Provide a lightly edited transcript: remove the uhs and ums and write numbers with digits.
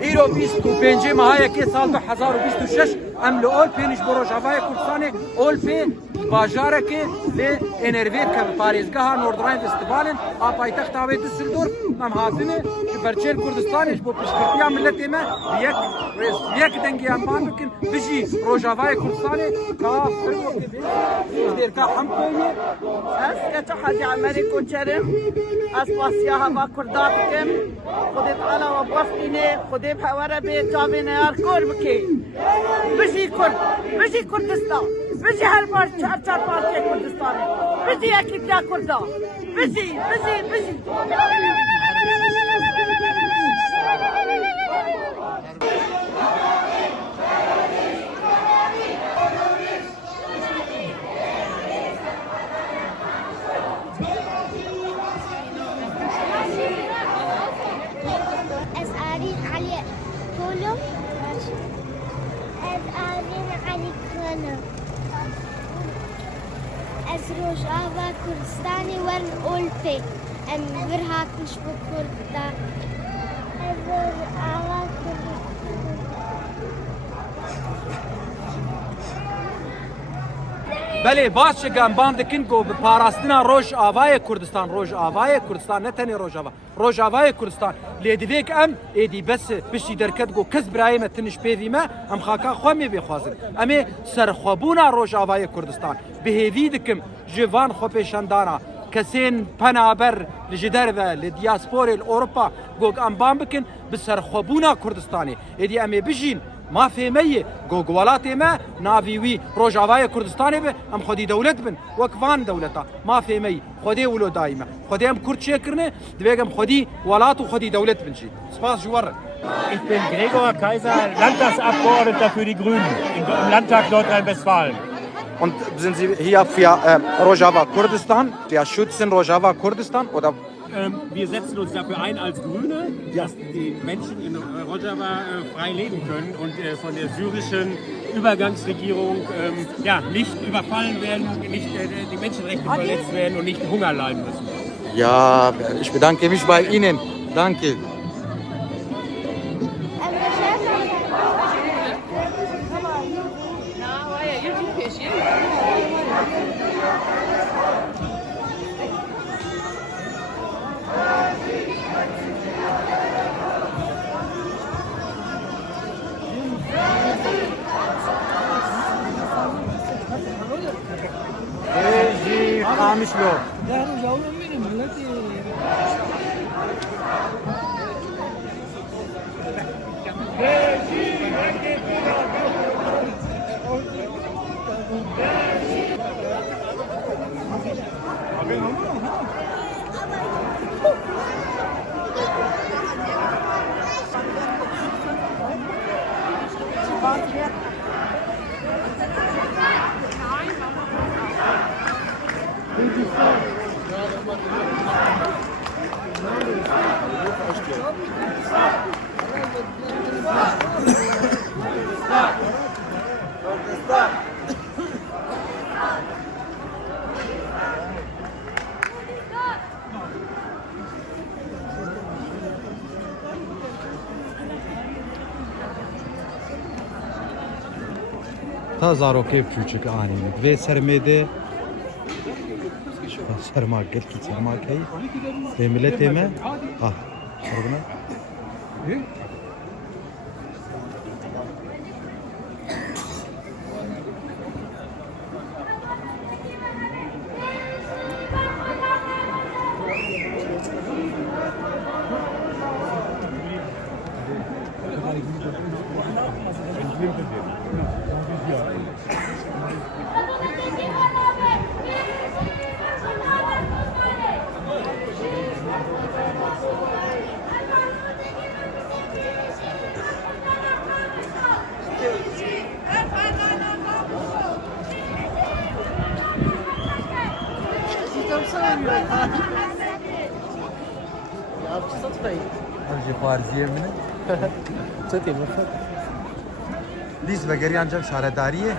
ایرو 25 ماه که سال 2026 ام لول پینش بروجاوای کردستان اول پی باجاره که به انرویت که پاریزگاه نوردراین فستیوالن آپایتخت آوی دوسلدورف ام هاتنه که برچل کردستانش با پیشکرتی ملت ما یک دنگی امان بکن بجی روجاوای کردستان کاف دیر که هم کنیه از که حاجی عمری کنچرم از پاسیا هوا کردات کم خودت علا و بفتینه خودت هواره به جاوین یار کر بکی بجی کردستان بجی هر بار چار پارچه کردستانه بجی یکی دیا کردا بجی از آرین علی کولو از روجاوا کردستانی ورن اولپی ام برهاتنش بو کردستان از روجاوا بله باز شگم باندکن گو به پاراستنا روش آوای کردستان نه تنی روش آوای کردستان لیدویک ام ایدی بس بشی درکت گو کس برای متنش پیویمه ام خاکا خومی بخوازن امی سرخوابونا روش آوای کردستان بهیوی دکم جوان خوپشندانا کسین پنابر لجدر و لدیاسپور الاوروپا گوگ ام بام بکن بسرخوابونا کردستانی ایدی امی بجین ما فهمیه گوگوالات ما ناویوی روجاوای کردستانی به ام خودی دولت بن وکوان دولتا ما فهمیه خودی ولو دائما خودی ام کرد شکرنه دویگم خودی ولات و خودی دولت بنشی سپاس جوار. Ich bin Gregor Kaiser, Landtagsabgeordneter für die Grünen im Landtag Nordrhein-Westfalen. Und sind Sie hier für Rojava Kurdistan, der Schützen Rojava Kurdistan oder? Wir setzen uns dafür ein als Grüne, dass die Menschen in Rojava frei leben können und von der syrischen Übergangsregierung nicht überfallen werden, nicht die Menschenrechte verletzt werden und nicht Hunger leiden müssen. Ja, ich bedanke mich bei Ihnen. Danke. خامش لو تا زاروکه کوچک آنی و سرمده سرماگل کی سرماگی به ملت ما شربنا Önce Farziye mi? Çatı mı? Biz ve geri ancak şaredariye